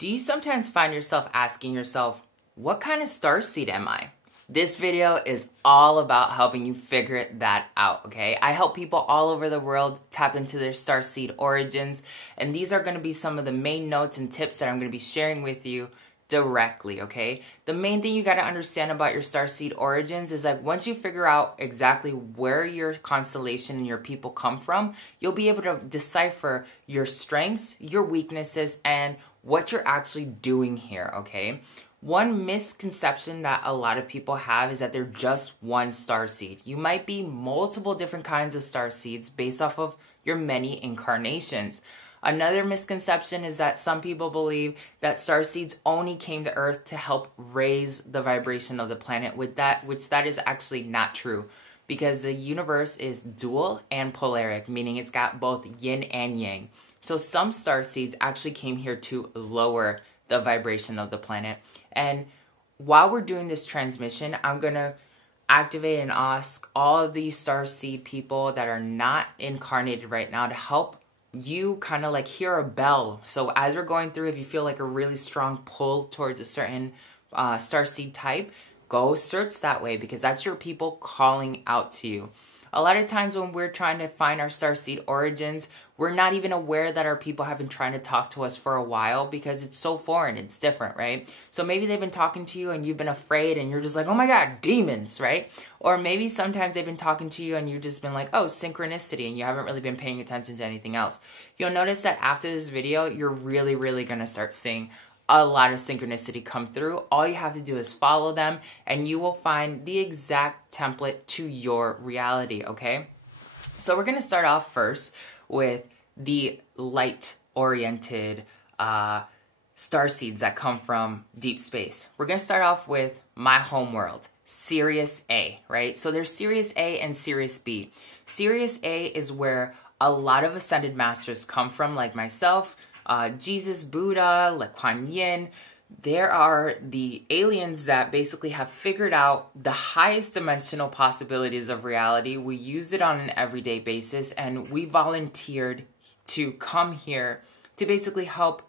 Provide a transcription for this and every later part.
Do you sometimes find yourself asking yourself, what kind of starseed am I? This video is all about helping you figure that out, okay? I help people all over the world tap into their starseed origins, and these are going to be some of the main notes and tips that I'm going to be sharing with you directly, okay? The main thing you got to understand about your starseed origins is like once you figure out exactly where your constellation and your people come from, you'll be able to decipher your strengths, your weaknesses, and what you're actually doing here, okay? One misconception that a lot of people have is that they're just one starseed. You might be multiple different kinds of starseeds based off of your many incarnations. Another misconception is that some people believe that starseeds only came to Earth to help raise the vibration of the planet, which that is actually not true, because the universe is dual and polaric, meaning it's got both yin and yang. So some starseeds actually came here to lower the vibration of the planet. And while we're doing this transmission, I'm going to activate and ask all of these starseed people that are not incarnated right now to help you kind of like hear a bell. So as we're going through, if you feel like a really strong pull towards a certain starseed type, go search that way, because that's your people calling out to you. A lot of times when we're trying to find our starseed origins, we're not even aware that our people have been trying to talk to us for a while because it's so foreign, it's different, right? So maybe they've been talking to you and you've been afraid and you're just like, oh my God, demons, right? Or maybe sometimes they've been talking to you and you've just been like, oh, synchronicity, and you haven't really been paying attention to anything else. You'll notice that after this video, you're really going to start seeing a lot of synchronicity come through. All you have to do is follow them and you will find the exact template to your reality, okay? So we're going to start off first with the light-oriented starseeds that come from deep space. We're going to start off with my home world, Sirius A, right? So there's Sirius A and Sirius B. Sirius A is where a lot of ascended masters come from, like myself, Jesus, Buddha, like Kuan Yin. There are the aliens that basically have figured out the highest dimensional possibilities of reality. We use it on an everyday basis, and we volunteered to come here to basically help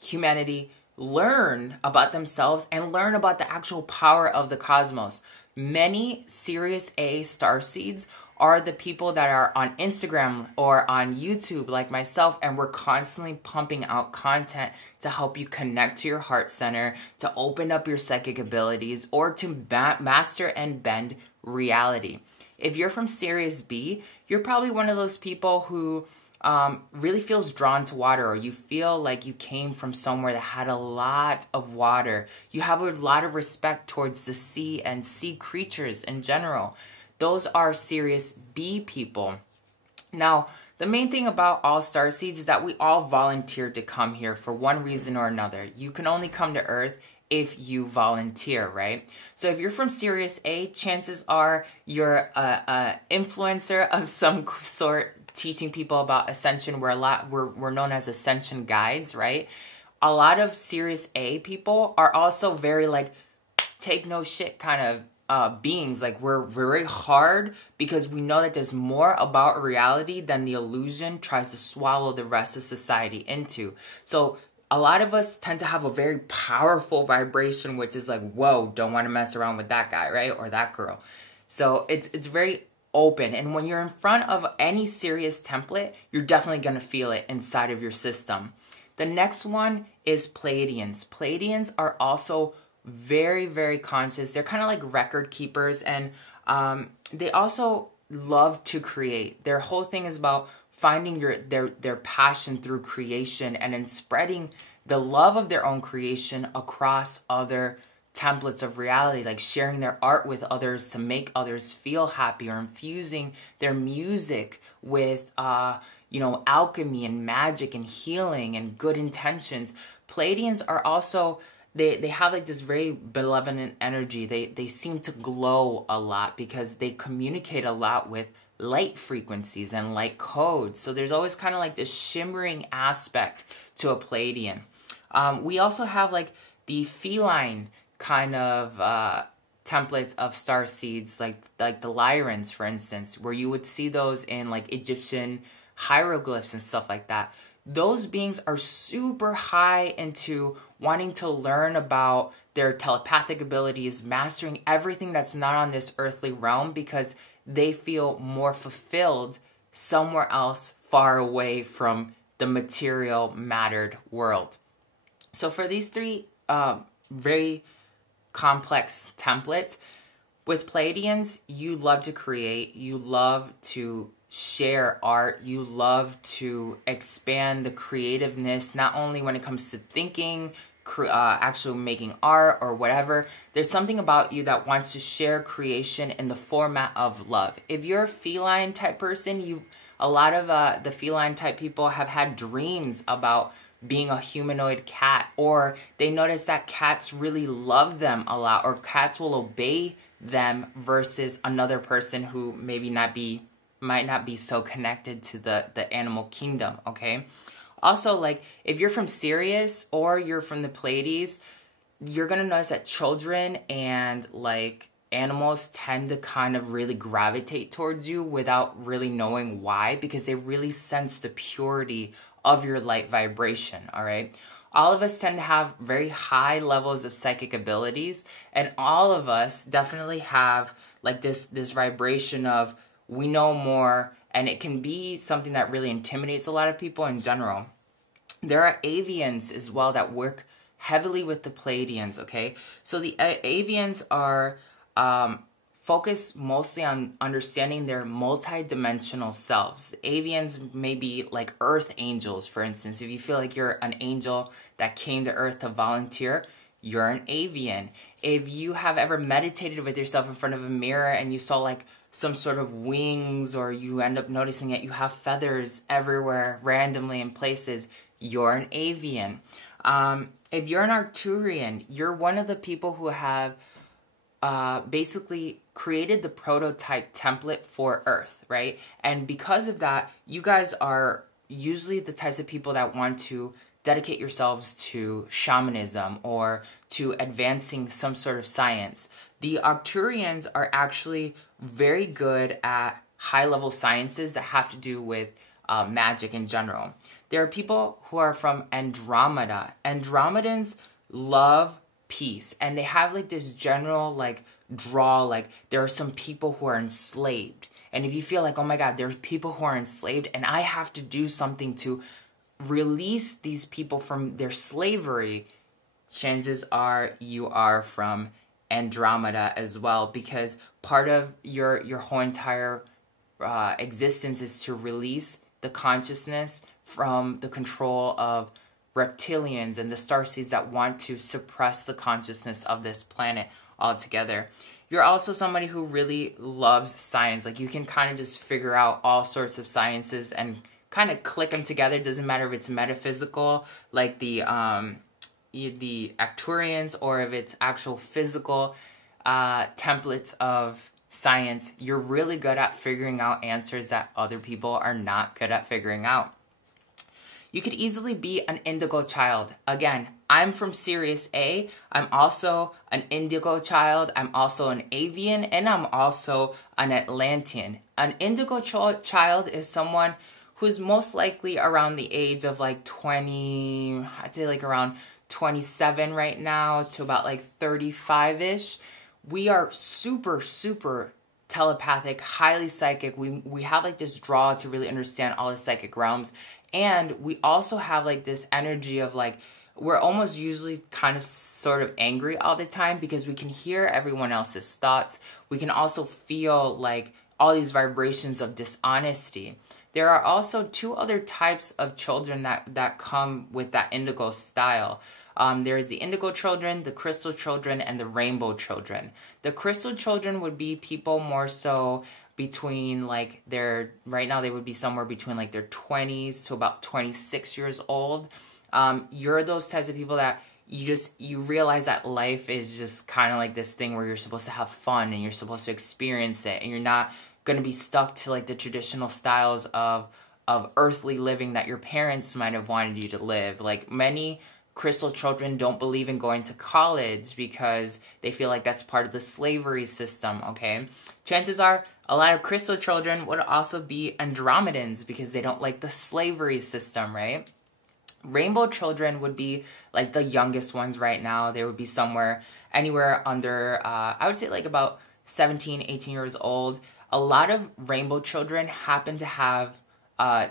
humanity learn about themselves and learn about the actual power of the cosmos. Many Sirius A starseeds are the people that are on Instagram or on YouTube like myself, and we're constantly pumping out content to help you connect to your heart center, to open up your psychic abilities, or to master and bend reality. If you're from Sirius B, you're probably one of those people who really feels drawn to water, or you feel like you came from somewhere that had a lot of water. You have a lot of respect towards the sea and sea creatures in general. Those are Sirius B people. Now, the main thing about all starseeds is that we all volunteered to come here for one reason or another. You can only come to Earth if you volunteer, right? So if you're from Sirius A, chances are you're a influencer of some sort, teaching people about Ascension. We're known as Ascension guides, right? A lot of Sirius A people are also very like take no shit kind of beings. Like we're very hard because we know that there's more about reality than the illusion tries to swallow the rest of society into. So a lot of us tend to have a very powerful vibration, which is like, whoa, don't want to mess around with that guy, right? Or that girl. So it's very open. And when you're in front of any Sirius template, you're definitely going to feel it inside of your system. The next one is Pleiadians. Pleiadians are also very conscious. They're kind of like record keepers, and they also love to create. Their whole thing is about finding their passion through creation and then spreading the love of their own creation across other templates of reality, like sharing their art with others to make others feel happy, or infusing their music with alchemy and magic and healing and good intentions. Pleiadians are also They have like this very benevolent energy. They seem to glow a lot because they communicate a lot with light frequencies and light codes. So there's always kind of like this shimmering aspect to a Pleiadian. We also have like the feline kind of templates of starseeds, like the Lyrans, for instance, where you would see those in like Egyptian hieroglyphs and stuff like that. those beings are super high into wanting to learn about their telepathic abilities, mastering everything that's not on this earthly realm because they feel more fulfilled somewhere else far away from the material mattered world. So for these three very complex templates, with Pleiadians, you love to create, you love to share art, you love to expand the creativeness, not only when it comes to thinking, actually making art or whatever. There's something about you that wants to share creation in the format of love. If you're a feline type person, a lot of the feline type people have had dreams about being a humanoid cat, or they notice that cats really love them a lot, or cats will obey them versus another person who might not be so connected to the animal kingdom, okay? Also, like, if you're from Sirius or you're from the Pleiades, you're gonna notice that children and, like, animals tend to kind of really gravitate towards you without really knowing why, because they really sense the purity of your light vibration, all right? All of us tend to have very high levels of psychic abilities, and all of us definitely have like this vibration of we know more, and it can be something that really intimidates a lot of people in general. There are Avians as well that work heavily with the Pleiadians, okay? So the Avians are focus mostly on understanding their multi-dimensional selves. The Avians may be like earth angels, for instance. If you feel like you're an angel that came to earth to volunteer, you're an Avian. If you have ever meditated with yourself in front of a mirror and you saw like some sort of wings, or you end up noticing that you have feathers everywhere randomly in places, you're an Avian. If you're an Arcturian, you're one of the people who have basically created the prototype template for Earth, right? And because of that, you guys are usually the types of people that want to dedicate yourselves to shamanism or to advancing some sort of science. The Arcturians are actually very good at high-level sciences that have to do with magic in general. There are people who are from Andromeda. Andromedans love peace, and they have like this general like draw, like there are some people who are enslaved, and if you feel like, oh my god, there's people who are enslaved and I have to do something to release these people from their slavery, chances are you are from Andromeda as well, because part of your whole entire existence is to release the consciousness from the control of Reptilians and the Starseeds that want to suppress the consciousness of this planet altogether. You're also somebody who really loves science. Like, you can kind of just figure out all sorts of sciences and kind of click them together. It doesn't matter if it's metaphysical, like the Arcturians, or if it's actual physical templates of science. You're really good at figuring out answers that other people are not good at figuring out. You could easily be an Indigo Child. Again, I'm from Sirius A. I'm also an Indigo Child. I'm also an Avian, and I'm also an Atlantean. An Indigo Child is someone who's most likely around the age of like 20, I'd say like around 27 right now to about like 35-ish. We are super, super telepathic, highly psychic. We have like this draw to really understand all the psychic realms. And we also have like this energy of like, we're almost usually kind of sort of angry all the time because we can hear everyone else's thoughts. We can also feel like all these vibrations of dishonesty. There are also two other types of children that come with that indigo style. There is the Indigo Children, the Crystal Children, and the Rainbow Children. The Crystal Children would be people more so between like right now they would be somewhere between like their 20s to about 26 years old. You're those types of people that you realize that life is just kind of like this thing where you're supposed to have fun and you're supposed to experience it, and you're not going to be stuck to like the traditional styles of earthly living that your parents might have wanted you to live. Like, many Crystal Children don't believe in going to college because they feel like that's part of the slavery system, okay? Chances are a lot of Crystal Children would also be Andromedans because they don't like the slavery system, right? Rainbow children would be like the youngest ones right now. They would be anywhere under, I would say like about 17, 18 years old. A lot of rainbow children happen to have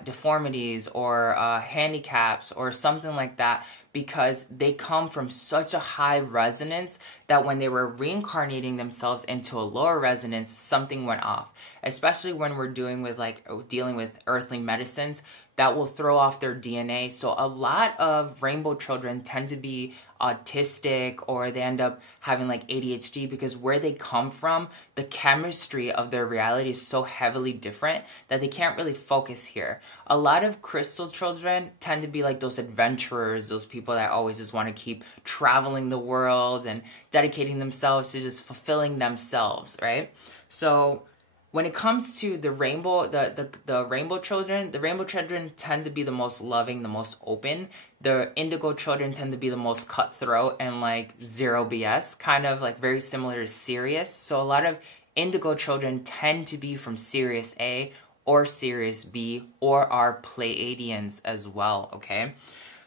deformities or handicaps or something like that, because they come from such a high resonance that when they were reincarnating themselves into a lower resonance, something went off. Especially when we're dealing with earthly medicines, that will throw off their DNA. So a lot of rainbow children tend to be autistic, or they end up having like ADHD, because where they come from, the chemistry of their reality is so heavily different that they can't really focus here. A lot of crystal children tend to be like those adventurers, those people that always just want to keep traveling the world and dedicating themselves to just fulfilling themselves, right? So when it comes to the rainbow, the rainbow children tend to be the most loving, the most open. The indigo children tend to be the most cutthroat and like zero BS, kind of like very similar to Sirius. So a lot of indigo children tend to be from Sirius A or Sirius B, or are Pleiadians as well, okay?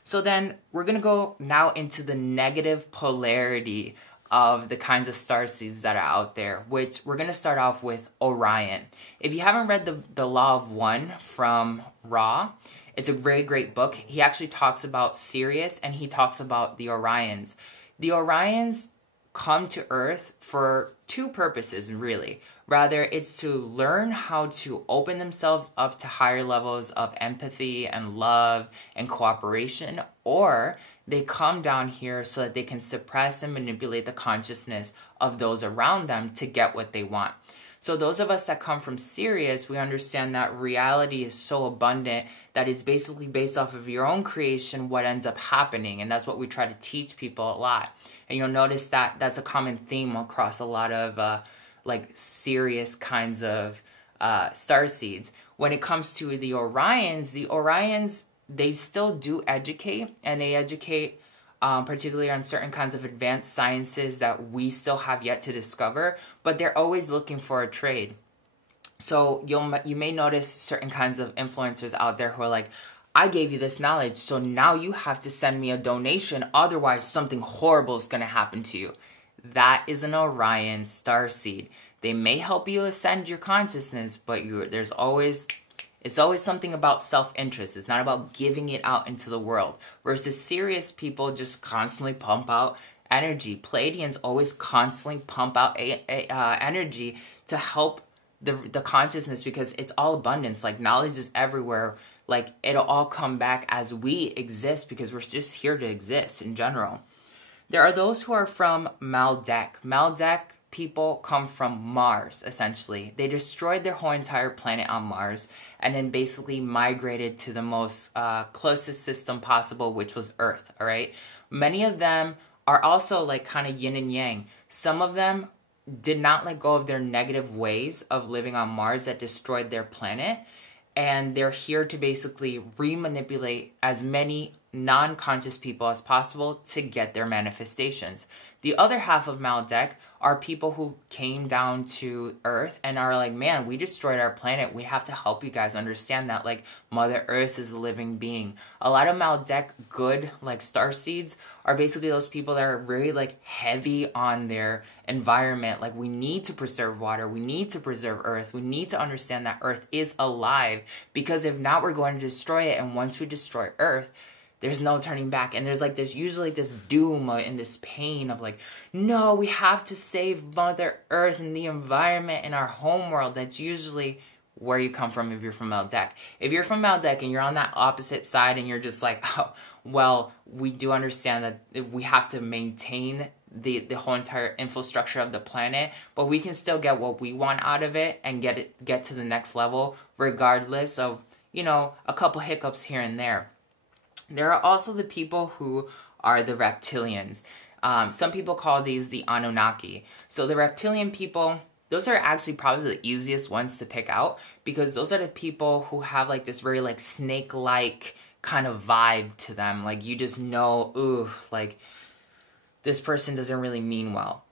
So then we're going to go now into the negative polarity of the kinds of starseeds that are out there, which we're going to start off with Orion. If you haven't read the Law of One from Ra, it's a very great book. He actually talks about Sirius, and he talks about the Orions. The Orions come to Earth for two purposes, really. Rather, it's to learn how to open themselves up to higher levels of empathy and love and cooperation, or they come down here so that they can suppress and manipulate the consciousness of those around them to get what they want. So those of us that come from Sirius, we understand that reality is so abundant that it's basically based off of your own creation what ends up happening. And that's what we try to teach people a lot. And you'll notice that that's a common theme across a lot of like Sirius kinds of starseeds. When it comes to the Orions, they still do educate, and they educate particularly on certain kinds of advanced sciences that we still have yet to discover, but they're always looking for a trade. So you may notice certain kinds of influencers out there who are like, I gave you this knowledge, so now you have to send me a donation, otherwise something horrible is going to happen to you. That is an Orion starseed. They may help you ascend your consciousness, but it's always something about self-interest. It's not about giving it out into the world. Versus Sirius people just constantly pump out energy. Pleiadians always constantly pump out energy to help the consciousness, because it's all abundance. Like, knowledge is everywhere. Like, it'll all come back as we exist, because we're just here to exist in general. There are those who are from Maldek. Maldek people come from Mars, essentially. They destroyed their whole entire planet on Mars and then basically migrated to the most closest system possible, which was Earth, all right? Many of them are also like kind of yin and yang. Some of them did not let go of their negative ways of living on Mars that destroyed their planet, and they're here to basically remanipulate as many non-conscious people as possible to get their manifestations. The other half of Maldek are people who came down to Earth and are like, man, we destroyed our planet. We have to help you guys understand that, like, Mother Earth is a living being. A lot of Maldek good, like, starseeds are basically those people that are very, like, heavy on their environment. Like, we need to preserve water. We need to preserve Earth. We need to understand that Earth is alive, because if not, we're going to destroy it. And once we destroy Earth, there's no turning back. And there's like this, usually this doom and this pain of like, no, we have to save Mother Earth and the environment and our home world. That's usually where you come from if you're from Maldek. If you're from Maldek and you're on that opposite side and you're just like, oh, well, we do understand that we have to maintain the whole entire infrastructure of the planet, but we can still get what we want out of it and get to the next level, regardless of, you know, a couple hiccups here and there. There are also the people who are the Reptilians. Some people call these the Anunnaki. So the Reptilian people, those are actually probably the easiest ones to pick out, because those are the people who have like this very like snake-like kind of vibe to them. Like, you just know, ooh, like, this person doesn't really mean well.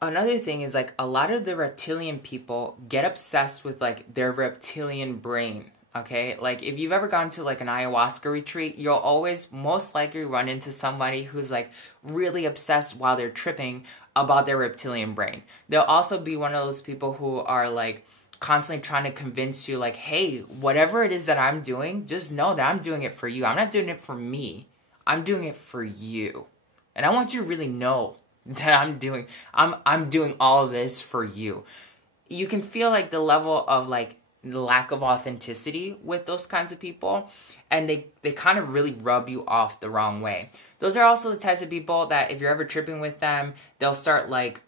Another thing is, like, a lot of the Reptilian people get obsessed with like their reptilian brain. okay? Like, if you've ever gone to, like, an ayahuasca retreat, you'll always most likely run into somebody who's, like, really obsessed while they're tripping about their reptilian brain. They'll also be one of those people who are, like, constantly trying to convince you, like, hey, whatever it is that I'm doing, just know that I'm doing it for you. I'm not doing it for me. I'm doing it for you. And I want you to really know that I'm doing all of this for you. You can feel, like, the level of, like, the lack of authenticity with those kinds of people, and they kind of really rub you off the wrong way. Those are also the types of people that if you're ever tripping with them, they'll start, like,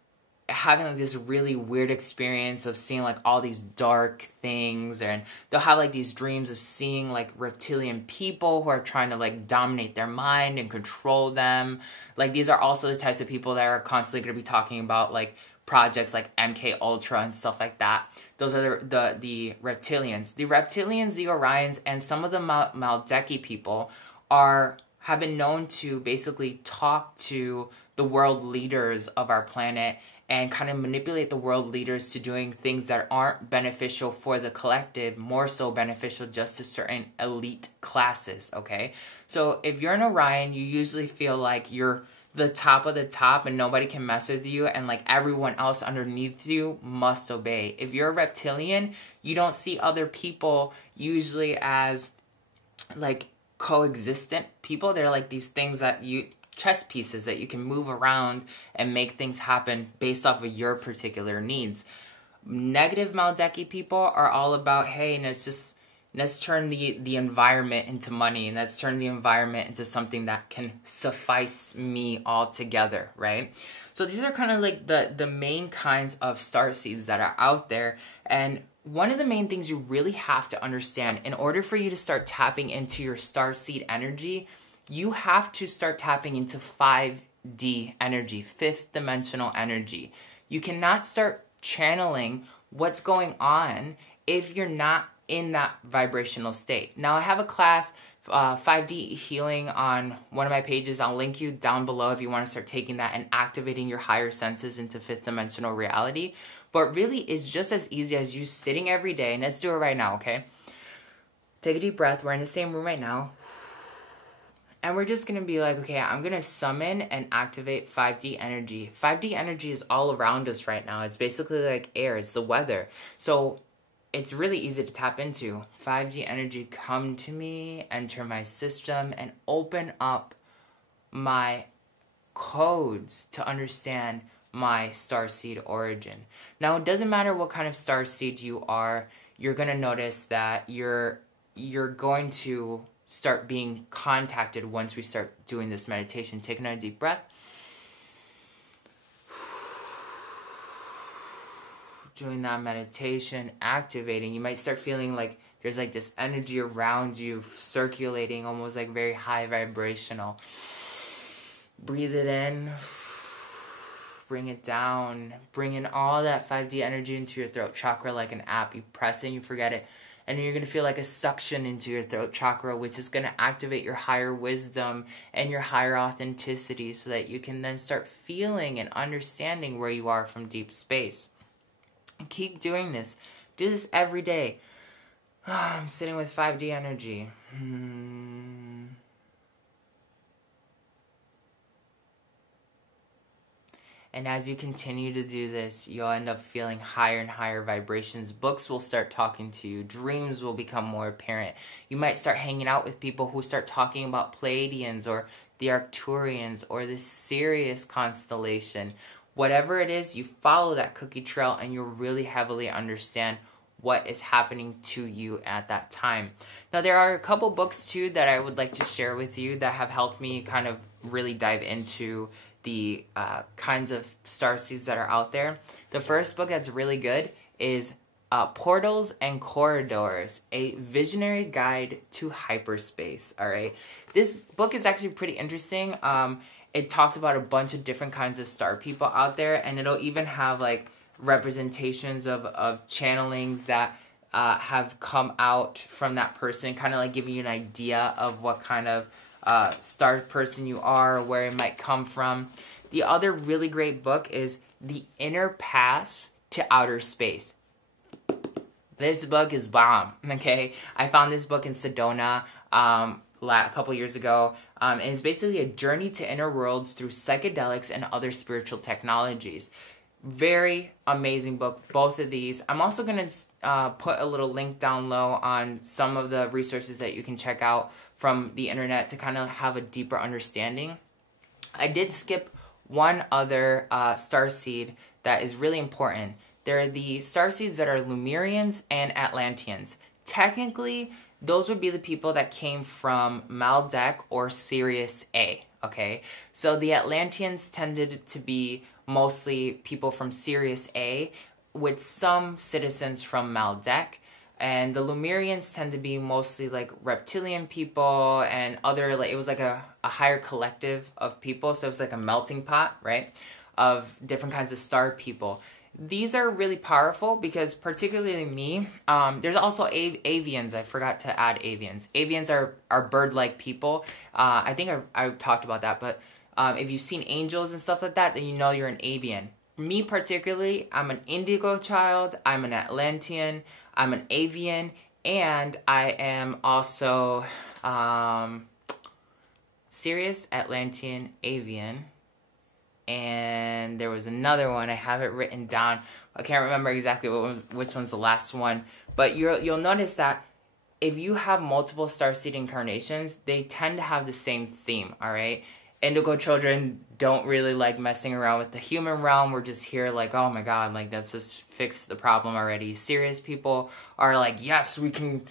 having, like, this really weird experience of seeing, like, all these dark things, and they'll have, like, these dreams of seeing, like, reptilian people who are trying to, like, dominate their mind and control them. Like, these are also the types of people that are constantly going to be talking about, like, projects like MK Ultra and stuff like that. Those are the reptilians. The reptilians, the Orions, and some of the Maldeki people have been known to basically talk to the world leaders of our planet and kind of manipulate the world leaders to doing things that aren't beneficial for the collective, more so beneficial just to certain elite classes, okay? So if you're an Orion, you usually feel like you're the top of the top and nobody can mess with you, and like everyone else underneath you must obey. If you're a reptilian, you don't see other people usually as like coexistent people. They're like these things that chess pieces that you can move around and make things happen based off of your particular needs. Negative Maldeki people are all about, hey, and let's turn the environment into money, and let's turn the environment into something that can suffice me altogether, right? So these are kind of like the main kinds of starseeds that are out there. And one of the main things you really have to understand in order for you to start tapping into your starseed energy, you have to start tapping into 5D energy, fifth dimensional energy. You cannot start channeling what's going on if you're not in that vibrational state. Now, I have a class, 5D healing, on one of my pages. I'll link you down below if you want to start taking that and activating your higher senses into fifth dimensional reality. But really, it's just as easy as you sitting every day, and let's do it right now, okay? Take a deep breath. We're in the same room right now. And we're just going to be like, okay, I'm going to summon and activate 5D energy. 5D energy is all around us right now. It's basically like air. It's the weather. So it's really easy to tap into. 5D energy, come to me, enter my system, and open up my codes to understand my starseed origin. Now, it doesn't matter what kind of starseed you are, you're going to notice that you're going to start being contacted once we start doing this meditation. Take another deep breath. Doing that meditation, activating, you might start feeling like there's like this energy around you circulating, almost like very high vibrational. Breathe it in, bring it down, bring in all that 5D energy into your throat chakra like an app. You press it, you forget it, and then you're going to feel like a suction into your throat chakra, which is going to activate your higher wisdom and your higher authenticity so that you can then start feeling and understanding where you are from deep space. Keep doing this. Do this every day. I'm sitting with 5D energy. And as you continue to do this, you'll end up feeling higher and higher vibrations. Books will start talking to you. Dreams will become more apparent. You might start hanging out with people who start talking about Pleiadians or the Arcturians or the Sirius constellation. Whatever it is, you follow that cookie trail and you'll really heavily understand what is happening to you at that time. Now, there are a couple books too that I would like to share with you that have helped me kind of really dive into the kinds of starseeds that are out there. The first book that's really good is Portals and Corridors, a visionary guide to hyperspace. All right, this book is actually pretty interesting. It talks about a bunch of different kinds of star people out there, and it'll even have like representations of channelings that have come out from that person, kind of like giving you an idea of what kind of star person you are or where it might come from. The other really great book is The Inner Pass to Outer Space. This book is bomb, okay? I found this book in Sedona a couple years ago. And it's basically a journey to inner worlds through psychedelics and other spiritual technologies. Very amazing book, both of these. I'm also going to put a little link down low on some of the resources that you can check out from the internet to kind of have a deeper understanding. I did skip one other starseed that is really important. They're the starseeds that are Lemurians and Atlanteans. Technically, those would be the people that came from Maldek or Sirius A, okay? So the Atlanteans tended to be mostly people from Sirius A with some citizens from Maldek. And the Lemurians tend to be mostly like reptilian people and other, like, it was like a higher collective of people. So it was like a melting pot, right, of different kinds of star people. These are really powerful because particularly me, there's also Avians. I forgot to add Avians. Avians are bird-like people. I think I talked about that, but if you've seen angels and stuff like that, then you know you're an Avian. Me particularly, I'm an Indigo Child, I'm an Atlantean, I'm an Avian, and I am also Sirius, Atlantean, Avian. And there was another one, I have it written down. I can't remember exactly which one's the last one. But you'll notice that if you have multiple starseed incarnations, they tend to have the same theme, all right? Indigo children don't really like messing around with the human realm. We're just here like, oh my god, like, let's just fix the problem already. Serious people are like, yes, we can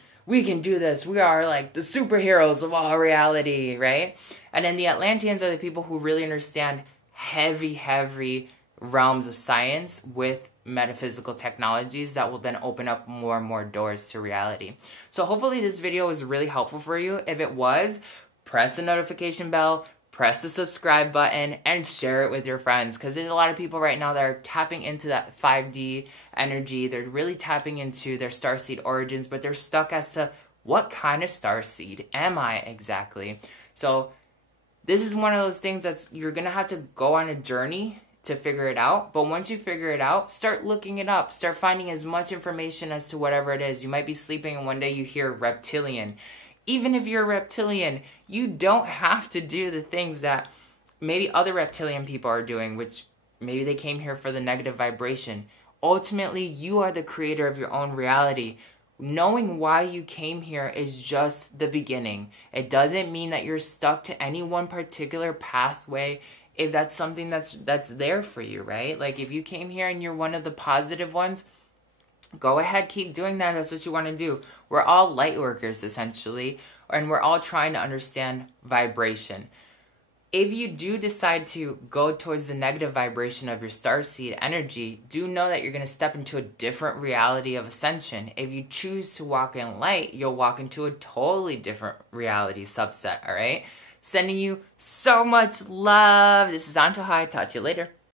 do this. We are like the superheroes of all reality, right? And then the Atlanteans are the people who really understand heavy realms of science with metaphysical technologies that will then open up more and more doors to reality. So hopefully this video was really helpful for you. If it was, press the notification bell, press the subscribe button, and share it with your friends, because there's a lot of people right now that are tapping into that 5D energy. They're really tapping into their starseed origins, but they're stuck as to what kind of starseed am I exactly? So this is one of those things that's, you're going to have to go on a journey to figure it out. But once you figure it out, start looking it up. Start finding as much information as to whatever it is. You might be sleeping and one day you hear reptilian. Even if you're a reptilian, you don't have to do the things that maybe other reptilian people are doing, which maybe they came here for the negative vibration. Ultimately, you are the creator of your own reality. Knowing why you came here is just the beginning. It doesn't mean that you're stuck to any one particular pathway if that's something that's there for you, right? Like, if you came here and you're one of the positive ones, go ahead, keep doing that. That's what you want to do. We're all light workers, essentially, and we're all trying to understand vibration. If you do decide to go towards the negative vibration of your starseed energy, do know that you're going to step into a different reality of ascension. If you choose to walk in light, you'll walk into a totally different reality subset, all right? Sending you so much love. This is Antojai. Talk to you later.